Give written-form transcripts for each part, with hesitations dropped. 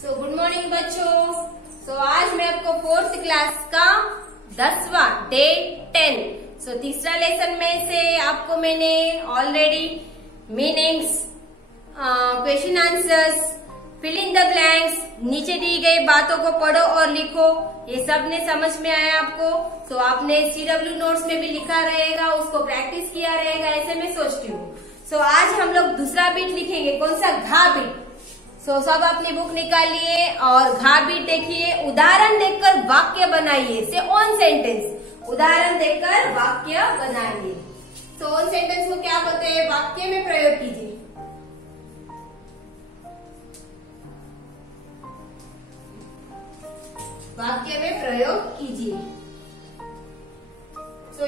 Good morning बच्चों। आज मैं आपको फोर्थ क्लास का 10वां डे 10 तीसरा लेसन में से आपको मैंने already meanings, question answers, fill in the blanks, नीचे दी गई बातों को पढ़ो और लिखो, ये सब ने समझ में आया आपको। आपने CW नोट्स में भी लिखा रहेगा, उसको प्रैक्टिस किया रहेगा, ऐसे मैं सोचती हूँ। आज हम लोग दूसरा बीट लिखेंगे, कौन सा? घा बीट। सब अपनी बुक निकालिए और घा बीट देखिए। उदाहरण देखकर वाक्य बनाइए, से ऑन सेंटेंस। उदाहरण देखकर वाक्य बनाइए। ऑन सेंटेंस को क्या बोलते हैं? वाक्य में प्रयोग कीजिए। वाक्य में प्रयोग कीजिए।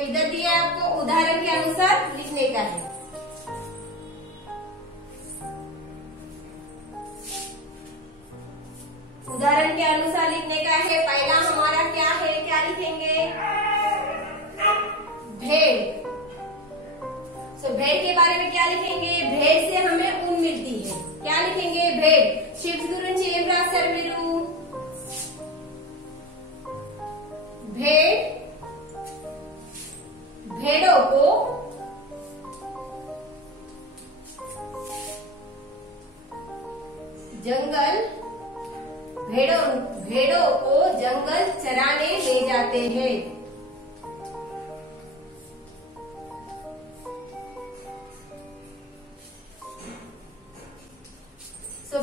इधर दिया है आपको, उदाहरण के अनुसार लिखने का है। उदाहरण के अनुसार लिखने का है। पहला हमारा क्या है? क्या लिखेंगे? भेड़। भेड़ के बारे में क्या लिखेंगे? भेड़ से हमें ऊन मिलती है। क्या लिखेंगे? भेड़। शिव गुरुंची एम रास्तर मिरू। भेड़, भेड़ों को जंगल, भेड़ों को जंगल चराने ले जाते हैं।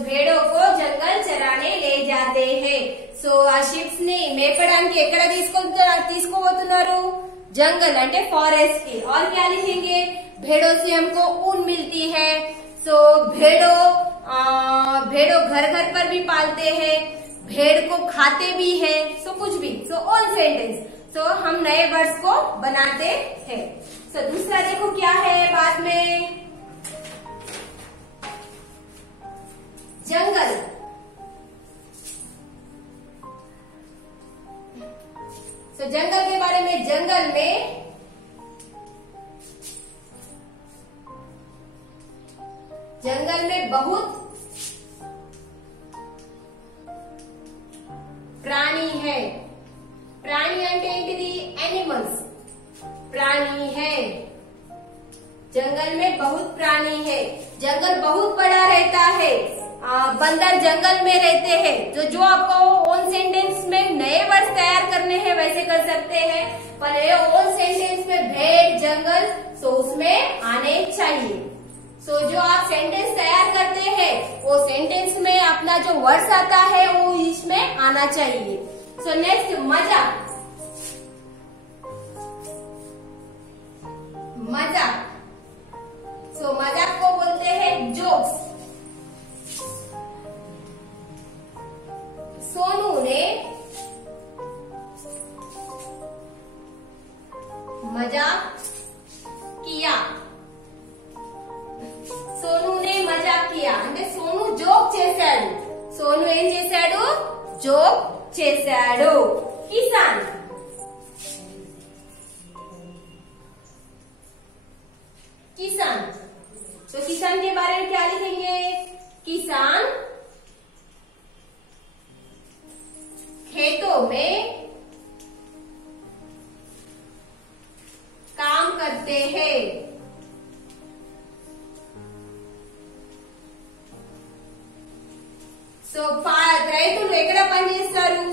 भेड़ों को जंगल चराने ले जाते हैं। ఆ షిప్స్ ని మేపడానికి ఎక్కడ తీసుకుపోతున్నారు? जंगल అంటే फॉरेस्ट की। और क्या लिखेंगे? भेड़ों से हमको ऊन मिलती है। भेड़ों घर घर पर भी पालते हैं, भेड़ को खाते भी हैं। कुछ भी। On sentence. हम नए वर्ड्स को बनाते हैं। दूसरा देखो क्या है बाद में? जंगल। जंगल के बारे में, जंगल में बहुत प्राणी है। प्राणी అంటే ఏంటిది? एनिमल्स। प्राणी है। जंगल में बहुत प्राणी है। जंगल बहुत बड़ा रहता है। बंदर जंगल में रहते हैं। जो आपको ऑन सेंटेंस में नए वर्ड तैयार करने हैं वैसे कर सकते हैं, पर ये ऑन सेंटेंस में भेड़, जंगल उसमें आने चाहिए। जो आप सेंटेंस तैयार करते हैं वो सेंटेंस में अपना जो वर्ड्स आता है वो इसमें आना चाहिए। नेक्स्ट, मजाक। मजाक। मजाक को बोलते हैं जोक्स। सोनू ने मजाक किया। सोनू ने मजाक किया అంటే సోను జోక్ చేశాడు। సోను ఏం చేశాడు? జోక్ చేశాడు। किसान। किसान। किसान के बारे में क्या लिखेंगे? किसान खेतों में काम करते हैं। రైతులు ఎక్కడ పనిచేస్తారు?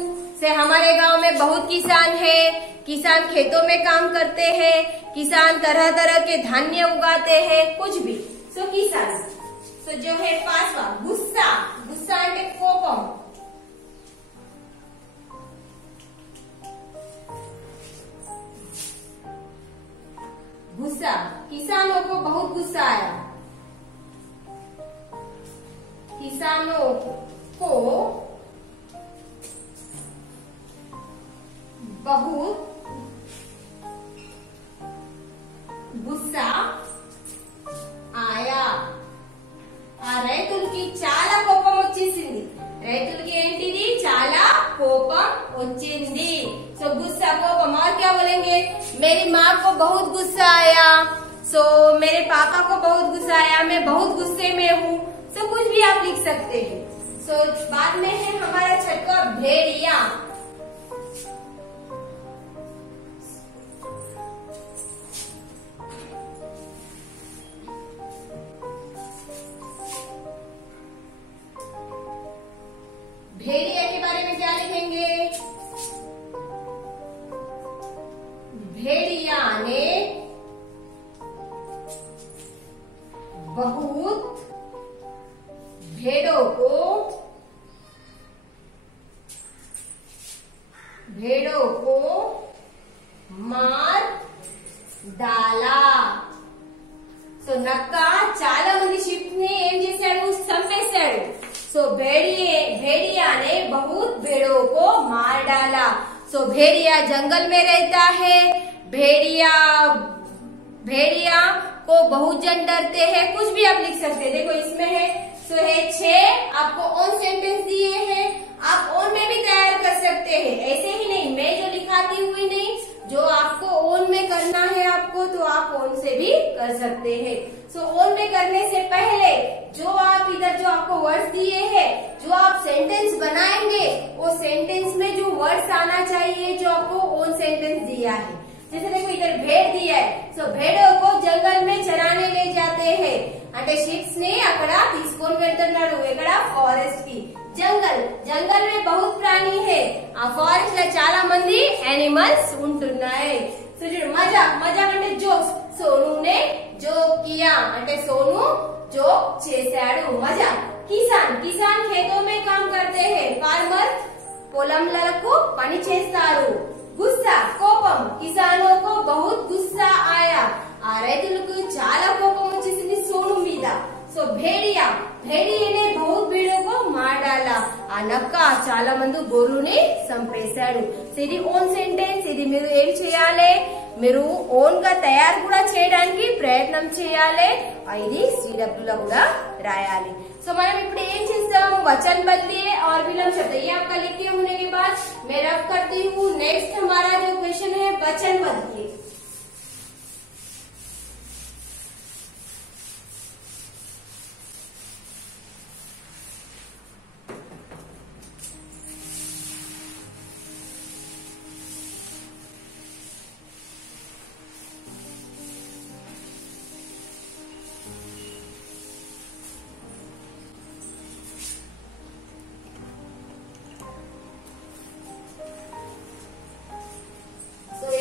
हमारे गांव में बहुत किसान है। किसान खेतों में काम करते हैं। किसान तरह तरह के धान्य उगाते हैं, कुछ भी। किसान। जो है पांचवा, गुस्सा। गुस्सा అంటే కోపం। गुस्सा। किसानों को बहुत गुस्सा आया। किसानों को बहुत गुस्सा आया। రైతులకి చాలా కోపం వచ్చేసింది। రైతులకి ఏంటిది? చాలా కోపం వచ్చింది। गुस्सा, कोपम। और क्या बोलेंगे? मेरी माँ को बहुत गुस्सा आया। मेरे पापा को बहुत गुस्सा आया। मैं बहुत गुस्से में हूँ। कुछ भी आप लिख सकते हैं। बाद में है हमारा छठवा भेड़िया। भेड़िया के बारे में क्या लिखेंगे? भेड़िया ने बहुत भेड़ों को मार डाला। సో నక్క చాలా మంది షిప్ ని ఏం చేశాడు? చంపేశాడు। సో भेड़िया ने बहुत भेड़ों को मार डाला। सो भेड़िया जंगल में रहता है। भेड़िया को बहुत जन डरते हैं। कुछ भी आप लिख सकते हैं। देखो इसमें है सो है 6 आपको ऑन सेंटेंस दिए हैं। आप ऑन में भी तैयार कर सकते हैं, ऐसे ही नहीं मैं जो लिखाती हुई नहीं, जो आपको ऑन में करना है आपको तो आप ऑन से भी कर सकते हैं। सो ऑन में करने से पहले जो आप इधर जो आपको वर्ड्स दिए हैं, जो आप सेंटेंस बनाएंगे वो सेंटेंस में जो वर्ड्स आना चाहिए जो आपको ऑन सेंटेंस दिया है। जैसे देखो इधर भेड़ दिया है। सो भेड़ों को जंगल में चराने ले जाते हैं। అంటే షిప్స్ ని అక్కడ తీసుకొని వెళ్తున్నాడు। ఎక్కడ? ఫారెస్ట్ కి। జంగల్ में बहुत प्राणी है। ఆ ఫారెస్ట్ లో చాలా మంది యానిమల్స్ ఉంటున్నాయి। సో మజాక్ అంటే జోక్స్। సోను ने జోక్ किया అంటే సోను జోక్ చేశాడు। మజాక్। కిసాన్ खेतों में काम करते हैं। फार्मर పొలంలకు పని చేస్తారు। गुस्सा కోపం। किसानों को बहुत गुस्सा आया। ఆ రైతులకు చాలా కోపం వచ్చేసింది సోను మీద। సో भेड़िया ने बहुत भेड़ों को मार डाला। ఆ నక్క చాలా మంది గొర్రుని చంపేశాడు। సో ఇది ఓన్ సెంటెన్స్। ఇది మీరు ఏం చేయాలి? మీరు ఓన్ గా తయారు కూడా చేయడానికి ప్రయత్నం చేయాలి। ఇది CW లో కూడా రాయాలి। సో మనం ఇప్పుడు ఏం చేస్తాము? वचन बदलिए और विलोम शब्द। ये आपका लिख के होने के बाद मैं रब करती हूँ। नेक्स्ट हमारा जो क्वेश्चन है वचन बदलिए।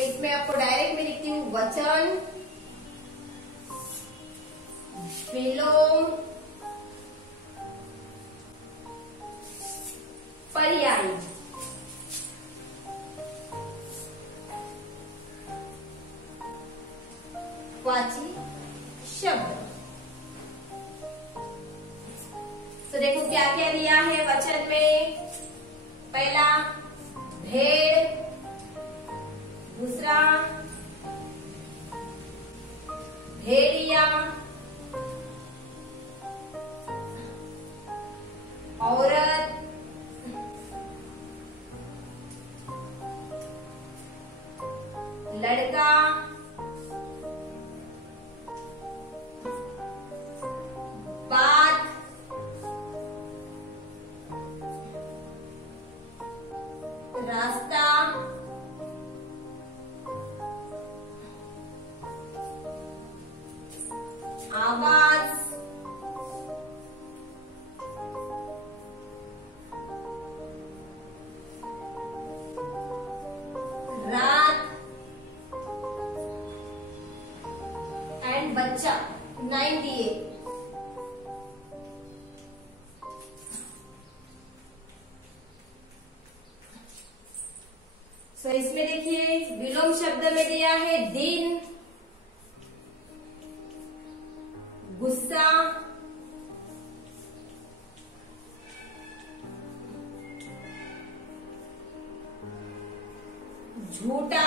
इसमें आपको डायरेक्ट में लिखती हूँ वचन विलोम पर्याय। वाची शब्द। तो देखो क्या क्या दिया है वचन में। पहला भेड़, दूसरा भेड़िया, औरत, लड़का, बात, रास्ता, आवाज, रात एंड बच्चा। 9 दिए। तो इसमें देखिए विलोम शब्द में दिया है दिन, गुस्सा, झूठा,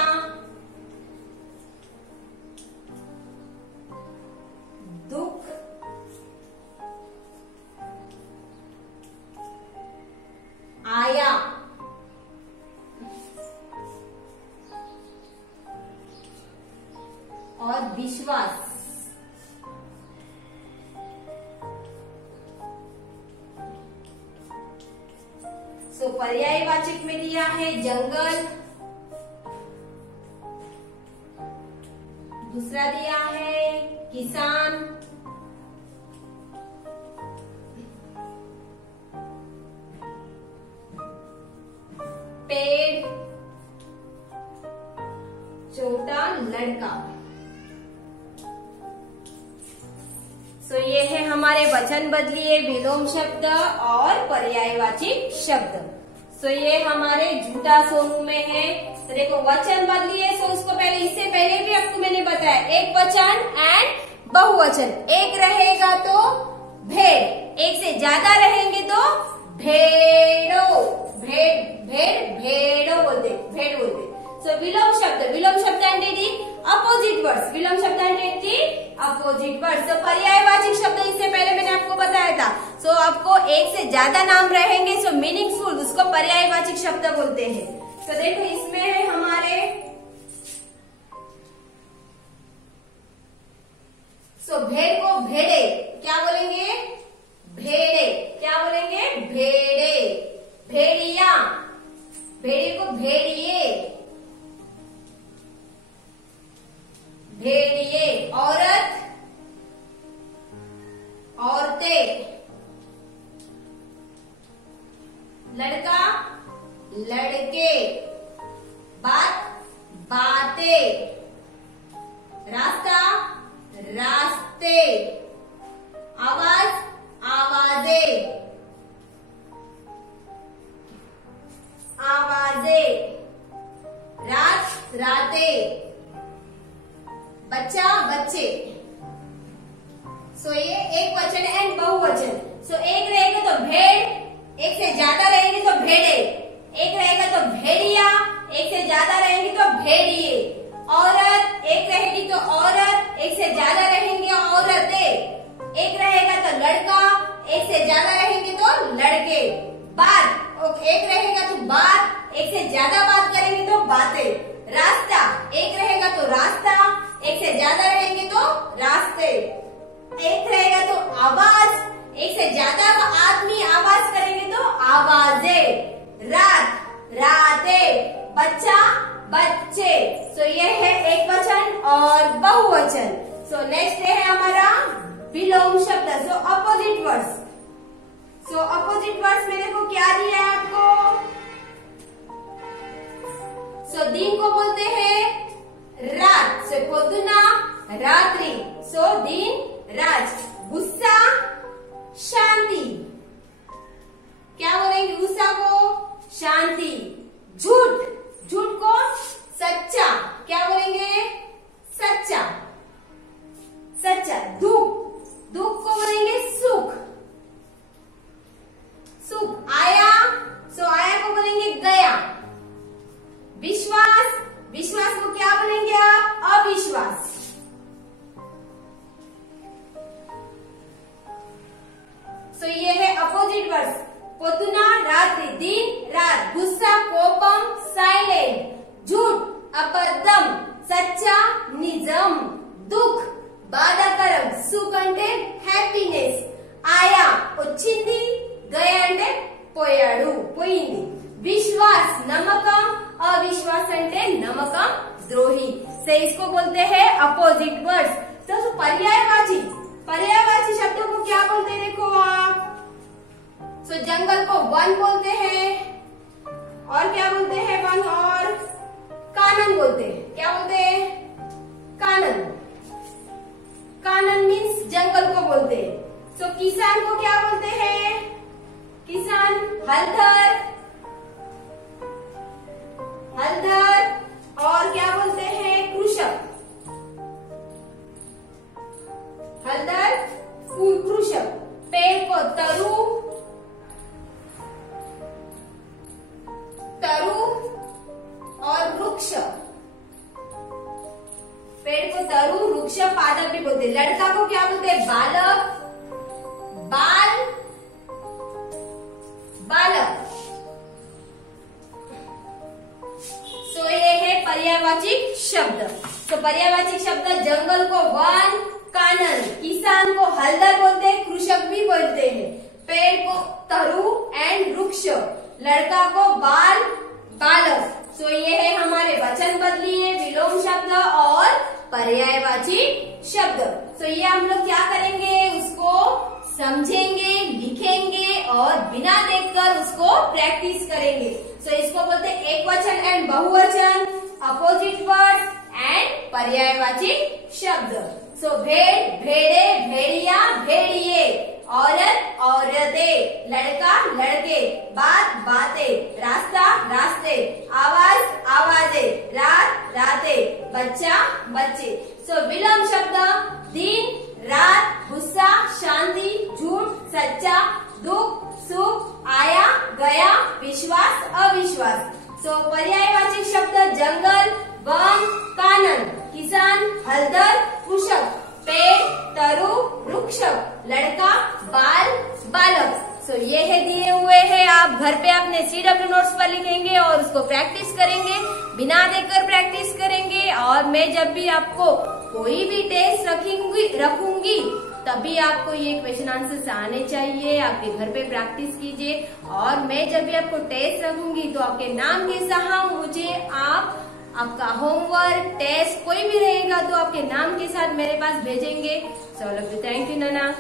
दुख, आया, और विश्वास। सो पर्यायवाचक में दिया है जंगल, दूसरा दिया है किसान, पेड़, चौथा लड़का। सो ये है हमारे वचन बदलिए, विलोम शब्द और पर्यायवाची शब्द। सो ये हमारे झूठा सोनू में है। तो देखो वचन बदलिए, सो उसको पहले, इससे पहले भी आपको मैंने बताया एक वचन एंड बहुवचन। एक रहेगा तो भेड़, एक से ज्यादा रहेंगे तो भेड़ो, भेड़ भेड़ भेड़ो बोलते, भेड़ बोलते। सो विलोम शब्द एंड दी अपोजिट वर्ड्स, विलोम शब्द एंड दी अपोजिट वर्ड्स। तो पर्यायवाची शब्द इससे पहले मैंने आपको बताया था। सो आपको एक से ज्यादा नाम रहेंगे, सो मीनिंगफुल, उसको पर्यायवाची शब्द बोलते हैं। तो देखो इसमें है हमारे, सो भेड़ को भेड़े क्या बोलेंगे, भेड़े, क्या बोलेंगे, भेड़े, भेड़िया, भेड़िए को भेड़िए, भेड़िए, औरत, औरतें, लड़का, लड़के, बात, बातें, रास्ता, रास्ते, आवाज, आवाजें, आवाजें, रात, रातें, बच्चा, बच्चे। सो ये एक वचन एंड बहुवचन। सो एक रहेगा तो भेड़, एक से ज्यादा रहेंगे तो भेड़े, एक रहेगा तो भेड़िया, एक से ज्यादा रहेंगे तो भेड़िए, औरत, एक रहेगी तो औरत, एक से ज्यादा रहेंगे औरतें, एक रहेगा तो लड़का, एक से ज्यादा रहेंगे तो लड़के, बात, एक रहेगा तो बात, एक से ज्यादा बात करेंगे तो बातें, रास्ता, एक रहेगा तो रास्ता, एक से ज्यादा रहेंगे तो रास्ते, एक रहेगा तो आवाज, एक से ज्यादा आदमी आवाज करेंगे तो आवाजें, रात, रातें, बच्चा, बच्चे। सो ये है एक वचन और बहुवचन। सो नेक्स्ट है हमारा विलोम शब्द, सो अपोजिट वर्ड्स। सो अपोजिट वर्ड्स में देखो क्या दिया है आपको। सो दिन को बोलते हैं रात, सो पोदुना, रात्रि, सो दिन, रात, गुस्सा, शांति, क्या बोलेंगे गुस्सा को, शांति, झूठ, झूठ को सच्चा, क्या बोलेंगे, सच्चा, सच्चा, दुख, दुख को बोलेंगे सुख, सुख, आया, सो आया को बोलेंगे गया, विश्वास, विश्वास को क्या बोलेंगे आप, अविश्वास। सो ये है अपोजिट वर्ड्स, पोदुना, रात्रि, दिन, रात, गुस्सा, कोपम, साइलेंट, झूठ, अबद्धम, सच्चा, निजम, दुख, బాధాకరం, సుఖ్ అంటే హ్యాపీనెస్, ఆయా వచ్చింది, గయా అంటే పోయాడు, పోయింది, विश्वास नमकम, अविश्वास అంటే नमकम द्रोही। से इसको बोलते हैं अपोजिट वर्ड्स। तो पर्यायवाची, पर्यायवाची शब्दों को क्या बोलते हैं देखो आप। सो जंगल को वन बोलते हैं, और क्या बोलते हैं वन, और कानन बोलते हैं, क्या बोलते हैं, कानन, कानन मीन्स जंगल को बोलते हैं। सो किसान को क्या बोलते हैं, किसान, हलधर, हलधर, और क्या बोलते हैं कृषक, हलधर, कृषक, पेड़ को तरु, तरु, और वृक्ष, पेड़ को तरु, वृक्ष, पादप भी बोलते हैं। लड़का को क्या बोलते हैं, बालक, बाल, बालक। सो ये है पर्यायवाची शब्द। तो पर्यायवाची शब्द जंगल को वन, कानन, किसान को हलदर बोलते हैं, कृषक भी बोलते हैं, पेड़ को तरु एंड वृक्ष, लड़का को बाल, बालक। सो ये है हमारे वचन बदलिए, विलोम शब्द और पर्यायवाची शब्द। सो ये हम लोग क्या करेंगे, उसको समझेंगे, लिखेंगे और बिना देखकर उसको प्रैक्टिस करेंगे। सो इसको बोलते हैं एक वचन एंड बहुवचन, अपोजिट वर्ड्स एंड पर्यायवाची शब्द। सो भेड़, भेड़े, भेड़िया, भेड़िए, औरत, औरतें, लड़का, लड़के, बात, बातें, रास्ता, रास्ते, आवाज, आवाजें, रात, रातें, बच्चा, बच्चे। सो विलोम शब्द दिन, रात, गुस्सा, शांति, झूठ, सच्चा, दुख, सुख, आया, गया, विश्वास, अविश्वास। सो पर्यायवाची शब्द जंगल, वन, कानन, किसान, हलदर, कृषक, पेड़, तरु, वृक्ष, लड़का, बाल, बालक। सो ये है दिए हुए हैं, आप घर पे अपने CW नोट्स पर लिखेंगे और उसको प्रैक्टिस करेंगे, बिना देखकर प्रैक्टिस करेंगे। और मैं जब भी आपको कोई भी टेस्ट रखूंगी तभी आपको ये क्वेश्चन आंसर आने चाहिए। आपके घर पे प्रैक्टिस कीजिए और मैं जब भी आपको टेस्ट रखूंगी तो आपके नाम के साथ मुझे आपका होमवर्क, टेस्ट कोई भी रहेगा तो आपके नाम के साथ मेरे पास भेजेंगे। So thank you Nana.